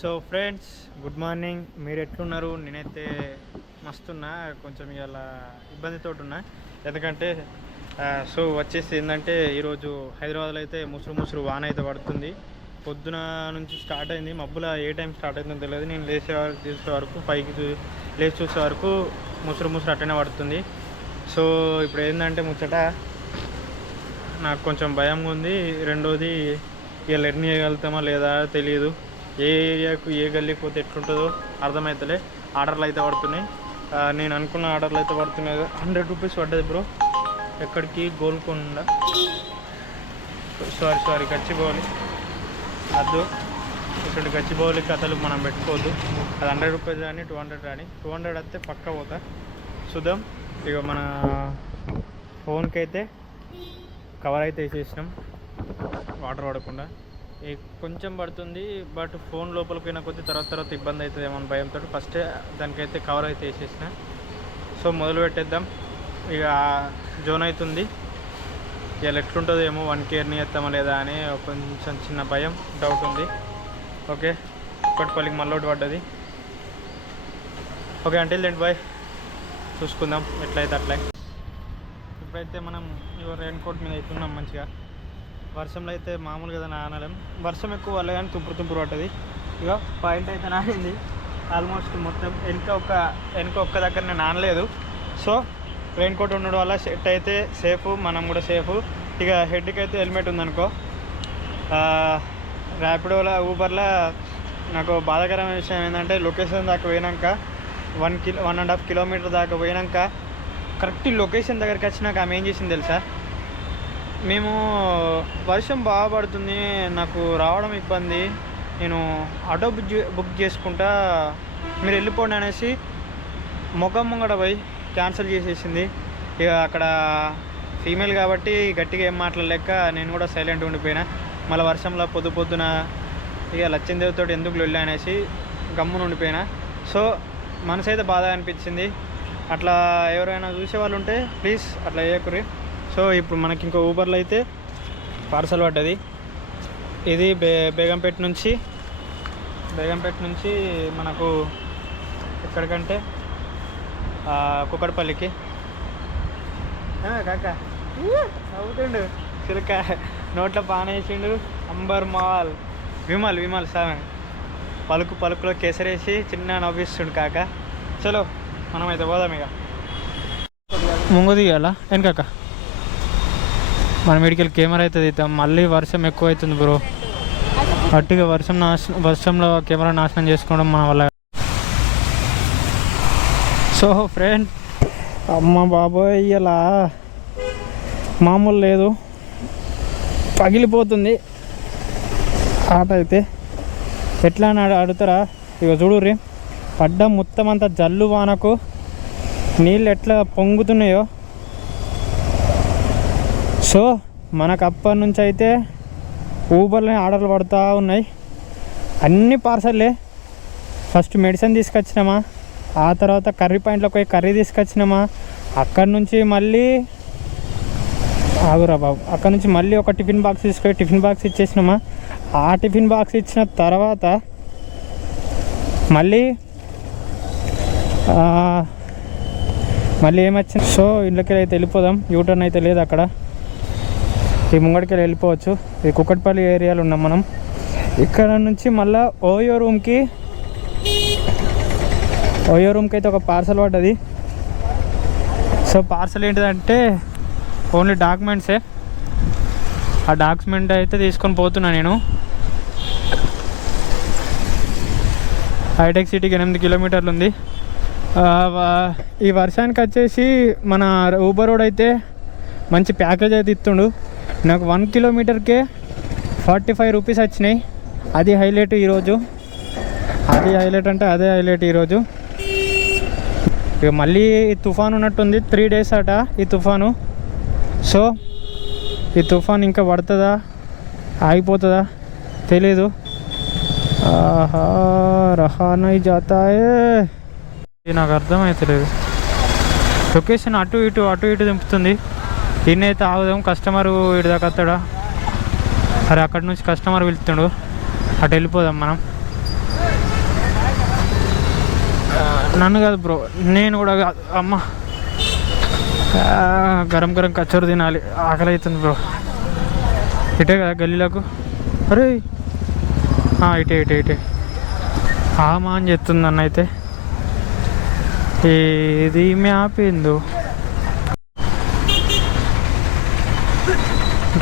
So friends, good morning. మీరు ఎట్లున్నారు? నేనైతే మస్తున్నా. కొంచెం ఇలా ఇబ్బందితో ఉన్నా. ఎందుకంటే సో వచ్చేసి ఏంటంటే ఈరోజు హైదరాబాద్లో అయితే ముసురు వాన అయితే పడుతుంది. పొద్దున నుంచి స్టార్ట్ అయింది. మబ్బుల ఏ టైం స్టార్ట్ అయిందో తెలియదు. నేను చూసే వరకు 5కి లేచి చూసే వరకు ముసురు అట్టనే పడుతుంది. సో ఇప్పుడు ఏంటంటే ముచ్చట, నాకు కొంచెం భయంగా ఉంది. రెండోది, ఇక లెర్న్ చేయగలుగుతామా లేదా తెలియదు. ఏ ఏరియాకు ఏ గల్లీకి పోతే ఎట్లుంటుందో అర్థమవుతలే. ఆర్డర్లు అయితే పడుతున్నాయి. నేను అనుకున్న ఆర్డర్లు అయితే పడుతున్నాయి. 100 రూపీస్ పడ్డది బ్రో. ఎక్కడికి? గోల్కొండ. సారీ గచ్చిబౌలి అద్దు. ఇక్కడ గచ్చిబౌలి కథలు మనం పెట్టుకోవద్దు. అది 100 రూపీస్ కానీ 200 కానీ. 200 వస్తే పక్కా పోతా. చూద్దాం. ఇక మన ఫోన్కి అయితే కవర్ అయితే వేసేసినాం వాటర్ పడకుండా. కొంచెం పడుతుంది, బట్ ఫోన్ లోపలికి పోయిన కొద్ది తర్వాత ఇబ్బంది అవుతుంది ఏమో భయంతో ఫస్టే దానికైతే కవర్ అయితే వేసేసిన. సో మొదలు పెట్టేద్దాం. ఇక జోన్ అవుతుంది. ఇవాళ ఎట్లుంటుందో ఏమో, 1K ఎత్తామా లేదా అని కొంచెం చిన్న భయం, డౌట్ ఉంది. ఓకే, ఇప్పటిపల్లికి మళ్ళీ పడ్డది. ఓకే, అంటే లేండి బాయ్, చూసుకుందాం ఎట్లయితే అట్లా. ఇప్పుడైతే మనం రెయిన్ కోట్ మీద అవుతున్నాం మంచిగా. వర్షంలో అయితే మామూలుగా కదా నానలేం. వర్షం ఎక్కువ వల్ల కానీ తుంపురు పట్టది. ఇక పాయింట్ అయితే నానింది ఆల్మోస్ట్ మొత్తం. వెనుక ఒక్క దగ్గర నేను నానలేదు. సో రెయిన్ కోట్ ఉండడం వల్ల సెట్ అయితే సేఫ్, మనం కూడా సేఫ్. ఇక హెడ్కి అయితే హెల్మెట్ ఉందనుకో. ర్యాపిడోలో, ఊబర్లో నాకు బాధాకరమైన విషయం ఏంటంటే, లొకేషన్ దాకా పోయినాక 1.5 కిలోమీటర్ దాకా పోయినాక కరెక్ట్ లొకేషన్ దగ్గరికి వచ్చినాక ఆమె ఏం చేసింది తెలుసా? మేము వర్షం బాగా పడుతుంది, నాకు రావడం ఇబ్బంది, నేను ఆటో బుక్ చేసుకుంటా, మీరు వెళ్ళిపోండి అనేసి ముఖం ముంగడ పోయి క్యాన్సిల్ చేసేసింది. ఇక అక్కడ ఫీమేల్ కాబట్టి గట్టిగా ఏం మాట్లాడలేక నేను కూడా సైలెంట్ ఉండిపోయినా. మళ్ళీ వర్షంలో పొద్దున ఇక లచ్చిందేవితో ఎందుకు లొల్లి అనేసి గమ్మున ఉండిపోయినా. సో మనసు అయితే బాధ అనిపించింది. అట్లా ఎవరైనా చూసేవాళ్ళు ఉంటే ప్లీజ్ అట్లా చేయకుర్రి. సో ఇప్పుడు మనకి ఇంకో ఊబర్లో అయితే పార్సల్ పడ్డది. ఇది బేగంపేట నుంచి మనకు ఎక్కడికంటే కుక్కడపల్లికి. కాక అవుతుండు చిలక నోట్లో పానేసిండు. అంబర్ మాల్ విమల్ 7 పలుకులో కేసరేసి చిన్న నవ్విస్తుండు కాక. చలో మనమైతే పోదాం. ఇక ముంగు దిగాల వెనకాక మనం మెడికల్ కెమెరా అయితే తీద్దాం. మళ్ళీ వర్షం ఎక్కువ అవుతుంది బ్రో. అట్టుగా వర్షంలో కెమెరా నాశనం చేసుకోవడం మన వల్ల. సో ఫ్రెండ్, అమ్మ బాబోయ్, ఇలా మామూలు లేదు, పగిలిపోతుంది ఆట అయితే. ఎట్లా అని అడుగుతారా? ఇక చూడుర్రి, పడ్డ మొత్తం అంతా జల్లు వానకు నీళ్ళు ఎట్లా పొంగుతున్నాయో. సో మనకు అప్పటి నుంచి అయితే ఊబర్లో ఆర్డర్లు పడుతూ ఉన్నాయి. అన్ని పార్సల్లే. ఫస్ట్ మెడిసిన్ తీసుకొచ్చినామా, ఆ తర్వాత కర్రీ పాయింట్లోకి పోయి కర్రీ తీసుకొచ్చినామా, అక్కడి నుంచి మళ్ళీ ఆగురా బాబు, అక్కడ నుంచి మళ్ళీ ఒక టిఫిన్ బాక్స్ తీసుకొని టిఫిన్ బాక్స్ ఇచ్చేసినామా. ఆ టిఫిన్ బాక్స్ ఇచ్చిన తర్వాత మళ్ళీ ఏమొచ్చింది. సో ఇంట్లోకి అయితే వెళ్ళిపోదాం. యూటర్న్ అయితే లేదు అక్కడ, ఈ ముంగడికి వెళ్ళిపోవచ్చు. ఈ కుక్కట్పల్లి ఏరియాలో ఉన్నాం మనం. ఇక్కడ నుంచి మళ్ళీ ఓయో రూమ్కి అయితే ఒక పార్సల్ పడ్డది. సో పార్సల్ ఏంటిదంటే ఓన్లీ డాక్యుమెంట్సే. ఆ డాక్యుమెంట్ అయితే తీసుకొని పోతున్నా నేను. హైటెక్ సిటీకి 8 కిలోమీటర్లు ఉంది. ఈ వర్షానికి వచ్చేసి మన ఊబర్ రోడ్ అయితే మంచి ప్యాకేజ్ అయితే ఇస్తుండు. నాకు 1 కిలోమీటర్కే 45 రూపీస్ వచ్చినాయి. అది హైలైట్ ఈరోజు. అదే హైలైట్ ఈరోజు. ఇక మళ్ళీ తుఫాన్ ఉన్నట్టుంది. 3 డేస్ అట ఈ తుఫాను. సో ఈ తుఫాన్ ఇంకా పడుతుందా ఆగిపోతుందా తెలీదు. రహానై జాతాయే, నాకు అర్థమవుతలేదు. లొకేషన్ అటు ఇటు దింపుతుంది. దీన్నైతే ఆగుదాం. కస్టమరు ఇటు దాకా వస్తాడా? అరే అక్కడి నుంచి కస్టమర్ పిలుస్తాడు, అటు వెళ్ళిపోదాం మనం. నన్ను కాదు బ్రో, నేను కూడా కాదు. అమ్మ గరం గరం కచ్చోరు తినాలి, ఆకలి అవుతుంది బ్రో. ఇటే కదా గల్లీలకు? అరే ఇటే ఇటే ఇటే ఆమా అని చెప్తుంది అన్న. అయితే ఏది మ్యాప్ ఏందో.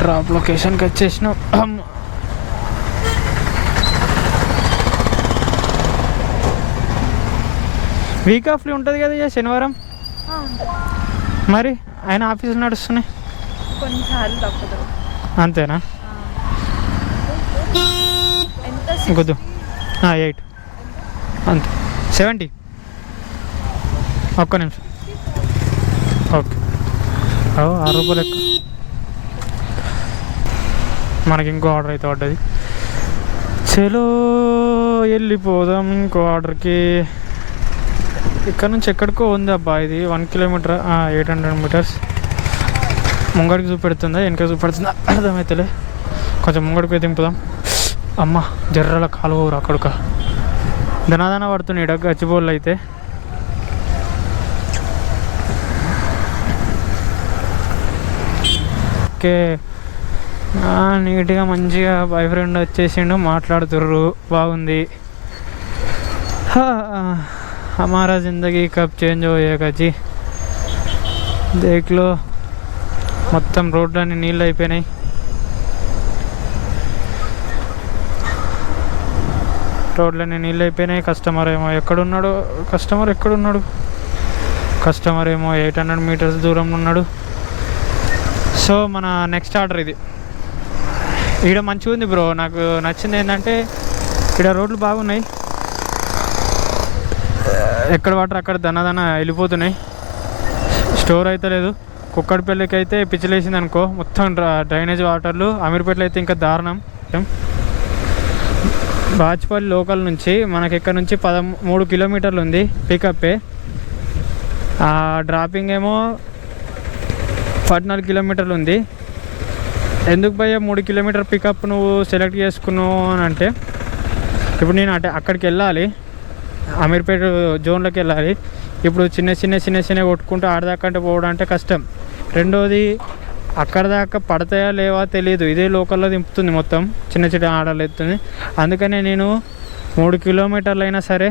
డ్రాప్ లొకేషన్కి వచ్చేసినాం. వీక్ ఆఫ్లీ ఉంటుంది కదా ఇక శనివారం. మరి ఆయన ఆఫీసులు నడుస్తున్నాయి కొన్నిసార్లు తప్పదు. అంతేనా? గుద్దు 8 అంతే. 70. ఒక్క నిమిషం. ఓకే. 6 రూపాయలు ఎక్కువ. మనకి ఇంకో ఆర్డర్ అయితే పడ్డది. చలో వెళ్ళిపోదాం ఇంకో ఆర్డర్కి. ఇక్కడ నుంచి ఎక్కడికో ఉంది అబ్బా. ఇది 1 కిలోమీటర్, 800 మీటర్స్. ముంగడికి చూపెడుతుందా వెనక చూపెడుతుందా అర్థమైతలే. కొంచెం ముంగడికి దింపుదాం. అమ్మ జర్రల కాలువరు అక్కడిక ధనాదన పడుతున్నాయి ఇడ గచ్చిబోళ్ళు అయితే. ఓకే, నీట్గా మంచిగా బాయ్ ఫ్రెండ్ వచ్చేసిండు, మాట్లాడుతుర్రు, బాగుంది. हमारा ज़िंदगी कब चेंज होएगा जी. देख लो మొత్తం రోడ్లన్నీ నీళ్ళు అయిపోయినాయి. కస్టమర్ ఏమో ఎక్కడున్నాడు? కస్టమర్ ఏమో 800 మీటర్స్ దూరంలో ఉన్నాడు. సో మన నెక్స్ట్ ఆర్డర్ ఇది. ఈడ మంచిగా ఉంది బ్రో, నాకు నచ్చింది ఏంటంటే ఇక్కడ రోడ్లు బాగున్నాయి. ఎక్కడ వాటర్ అక్కడ దన వెళ్ళిపోతున్నాయి. స్టోర్ అయితే లేదు. కుక్కడిపల్లికి అయితే పిచ్చిలేసింది అనుకో, మొత్తం డ్రైనేజ్ వాటర్లు. అమీర్పేటలో అయితే ఇంకా దారుణం. బాచ్పల్లి లోకల్ నుంచి మనకి ఇక్కడ నుంచి 13 కిలోమీటర్లు ఉంది పికప్పే. డ్రాపింగ్ ఏమో 14 కిలోమీటర్లు ఉంది. ఎందుకు భయ్యా 3 కిలోమీటర్ పికప్ నువ్వు సెలెక్ట్ చేసుకున్నావు అని అంటే, ఇప్పుడు నేను అక్కడికి వెళ్ళాలి, అమీర్పేట జోన్లోకి వెళ్ళాలి. ఇప్పుడు చిన్న కొట్టుకుంటూ ఆడదాకంటే పోవడం అంటే కష్టం. రెండోది అక్కడ దాకా పడతాయా లేవా తెలియదు. ఇదే లోకల్లో దింపుతుంది, మొత్తం చిన్న ఆడలు ఎత్తుంది. అందుకనే నేను 3 కిలోమీటర్లు అయినా సరే,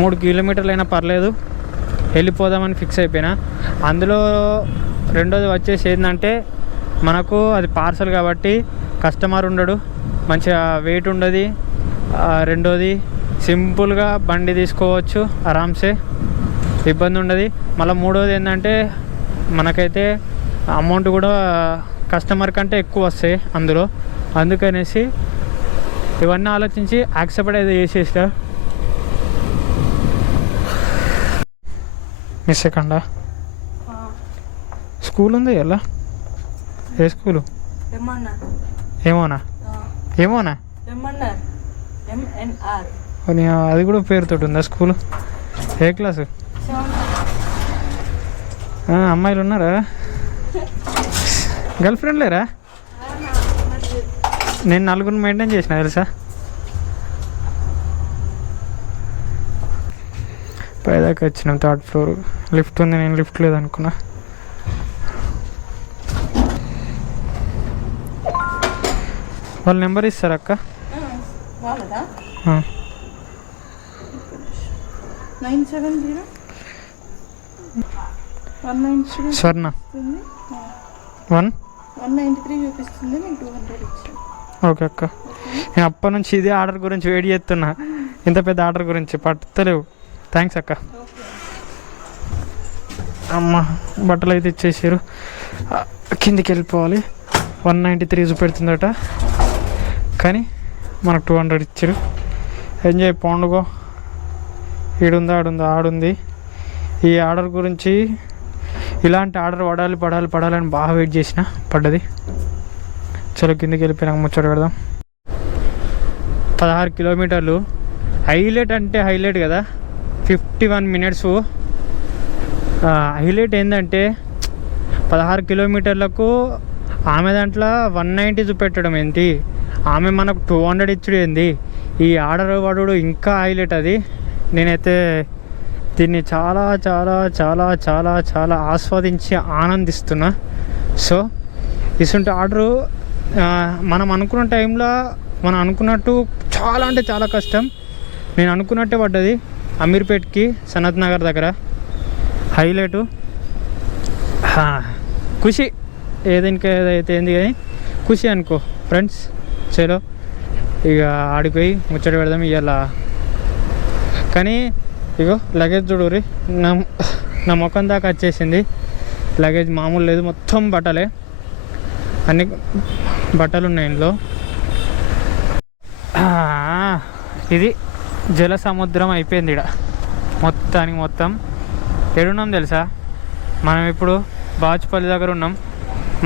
3 కిలోమీటర్లు అయినా పర్లేదు వెళ్ళిపోదామని ఫిక్స్ అయిపోయినా. అందులో రెండోది వచ్చేసి ఏంటంటే, మనకు అది పార్సల్ కాబట్టి కస్టమర్ ఉండడు, మంచిగా వెయిట్ ఉండదు. రెండోది సింపుల్గా బండి తీసుకోవచ్చు ఆరామ్సే, ఇబ్బంది ఉండదు. మళ్ళీ మూడోది ఏంటంటే, మనకైతే అమౌంట్ కూడా కస్టమర్ కంటే ఎక్కువ వస్తాయి అందులో. అందుకనేసి ఇవన్నీ ఆలోచించి యాక్సెప్ట్ అయితే చేసేస్తా. మిస్ సెకండా స్కూల్ ఉంది ఎలా? ఏ స్కూలు? ఏమోనా అది కూడా పేరుతో ఉందా స్కూలు? ఏ క్లాసు? అమ్మాయిలు ఉన్నారా? గర్ల్ ఫ్రెండ్ లేరా? నేను 4 మెయింటైన్ చేసిన తెలుసా. పైదాకా వచ్చినాం, 3rd ఫ్లోర్. లిఫ్ట్ ఉంది, నేను లిఫ్ట్ లేదనుకున్నా. వాళ్ళ నెంబర్ ఇస్తారా అక్క? స్వర్ణ 193 చూపిస్తుంది. ఓకే అక్క, నేను అప్పటి నుంచి ఇదే ఆర్డర్ గురించి వెయిట్ చేస్తున్నా. ఇంత పెద్ద ఆర్డర్ గురించి పట్టలేవు. థ్యాంక్స్ అక్క. అమ్మ బట్టలు అయితే ఇచ్చేసారు, కిందికి వెళ్ళిపోవాలి. 193 చూపెడుతుందట, కానీ మనకు 200 ఇచ్చారు. ఎంజాయ్ పండుగ. ఈడుందా ఆడుంది. ఈ ఆర్డర్ గురించి, ఇలాంటి ఆర్డర్ పడాలని బాగా వెయిట్ చేసిన, పడ్డది. చలో కిందికి వెళ్ళిపోయినాక ముచ్చట పెడదాం. 16 కిలోమీటర్లు. హైలైట్ అంటే హైలైట్ కదా, 51 మినిట్స్. హైలైట్ ఏంటంటే 16 కిలోమీటర్లకు ఆమె దాంట్లో 190 చూపెట్టడం ఏంటి, ఆమె మనకు 200 ఇచ్చుడు ఏంది. ఈ ఆర్డర్ పడు ఇంకా హైలైట్. అది నేనైతే దీన్ని చాలా చాలా చాలా చాలా చాలా ఆస్వాదించి ఆనందిస్తున్నా. సో ఇటువంటి ఆర్డరు మనం అనుకున్న టైంలో మనం అనుకున్నట్టు చాలా అంటే చాలా కష్టం. నేను అనుకున్నట్టే పడ్డది. అమీర్పేట్కి సనత్ నగర్ దగ్గర హైలైటు ఖుషి. ఏదైనా ఏదైతే ఏంది కానీ ఖుషి అనుకో ఫ్రెండ్స్. చలో ఇక ఆడిపోయి ముచ్చట పెడదాం ఇవాళ. కానీ ఇగో లగేజ్ చూడురి, నా ముఖం దాకా వచ్చేసింది. లగేజ్ మామూలు లేదు, మొత్తం బట్టలే, అన్ని బట్టలు ఉన్నాయి ఇందులో. ఇది జల సముద్రం అయిపోయింది ఇక్కడ మొత్తానికి. మొత్తం ఎడున్నాం తెలుసా? మనం ఇప్పుడు బాచుపల్లి దగ్గర ఉన్నాం.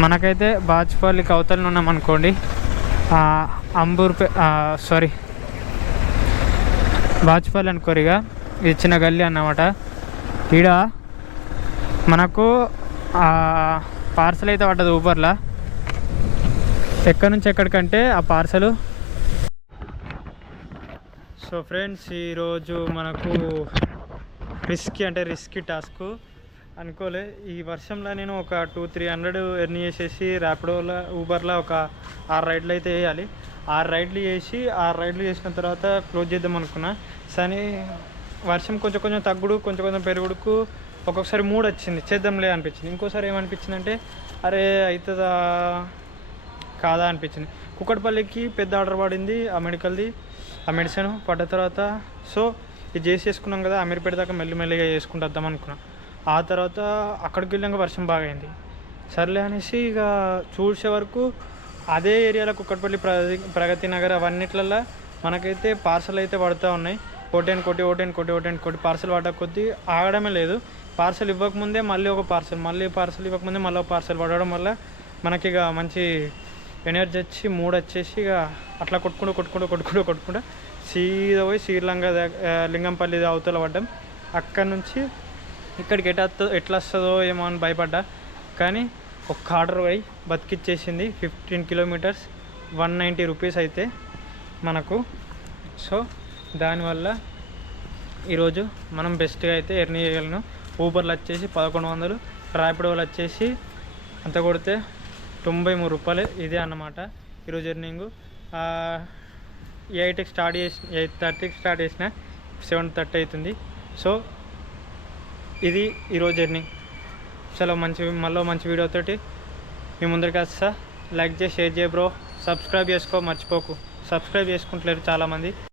మనకైతే బాచుపల్లికి అవతలని ఉన్నాం అనుకోండి. బాచుపల్లి అనుకోరిగా, ఇది చిన్న గల్లీ అన్నమాట. ఈడ మనకు పార్సల్ అయితే పడ్డది ఊబర్లో. ఎక్కడి నుంచి ఎక్కడికంటే ఆ పార్సలు. సో ఫ్రెండ్స్, ఈరోజు మనకు రిస్కీ టాస్క్ అనుకోలే. ఈ వర్షంలో నేను ఒక 200-300 ఎర్న్ చేసేసి ర్యాపిడోలో ఊబర్లో ఒక 6 రైడ్లు అయితే వేయాలి. 6 రైడ్లు చేసి 6 రైడ్లు చేసిన తర్వాత క్లోజ్ చేద్దాం అనుకున్నా. కానీ వర్షం కొంచెం కొంచెం తగ్గుడు, కొంచెం కొంచెం పెరుగుడుకు ఒక్కొక్కసారి మూడ్ వచ్చింది, చేద్దాంలే అనిపించింది. ఇంకోసారి ఏమనిపించింది అంటే అరే అవుతుందా కాదా అనిపించింది. కుక్కట్పల్లికి పెద్ద ఆర్డర్ పడింది ఆ మెడిసిన్ పడ్డ తర్వాత. సో ఇది చేసుకున్నాం కదా, అమీర్పేట దాకా మెల్లిమెల్లిగా చేసుకుంటూ వద్దాం అనుకున్నాం. ఆ తర్వాత అక్కడికి వెళ్ళాక వర్షం బాగా అయింది. సర్లే అనేసి ఇక చూసే వరకు అదే ఏరియాలో కుక్కట్పల్లి, ప్రగతి నగర్ అవన్నిట్లల్లో మనకైతే పార్సల్ అయితే పడుతూ ఉన్నాయి. ఓటేన్ కొట్టి పార్సల్ పడ్డ కొద్దీ ఆగడమే లేదు. పార్సల్ ఇవ్వకముందే మళ్ళీ ఒక పార్సల్, మళ్ళీ పార్సల్ ఇవ్వకముందే మళ్ళీ ఒక పార్సల్ పడడం వల్ల మనకి ఇక మంచి ఎనర్జీ వచ్చి మూడ్ వచ్చేసి ఇక అట్లా కొట్టుకుంటూ సీదా పోయి లింగంపల్లి అవతల పడ్డాం. అక్కడి నుంచి ఇక్కడికి ఎట్లా వస్తుందో ఏమో అని భయపడ్డా. కానీ ఒక్క ఆర్డర్ పోయి బతికిచ్చేసింది. 15 కిలోమీటర్స్ 190 రూపీస్ అయితే మనకు. సో దానివల్ల ఈరోజు మనం బెస్ట్గా అయితే ఎర్న్ చేయగలను. ఊబర్లు వచ్చేసి 1100, ర్యాపిడోలు వచ్చేసి అంత కొడితే 93 రూపాయలు. ఇదే అన్నమాట ఈరోజు ఎర్నింగు. 8:30కి స్టార్ట్ చేసిన 7:30 అవుతుంది. సో ఇది ఈరోజు ఎర్నింగ్. చాలా మళ్ళీ మంచి వీడియోతోటి మీ ముందరికి వస్తా. లైక్ చేసి షేర్ చేయ బ్రో. సబ్స్క్రైబ్ చేసుకో మర్చిపోకు. సబ్స్క్రైబ్ చేసుకుంటలేరు చాలామంది.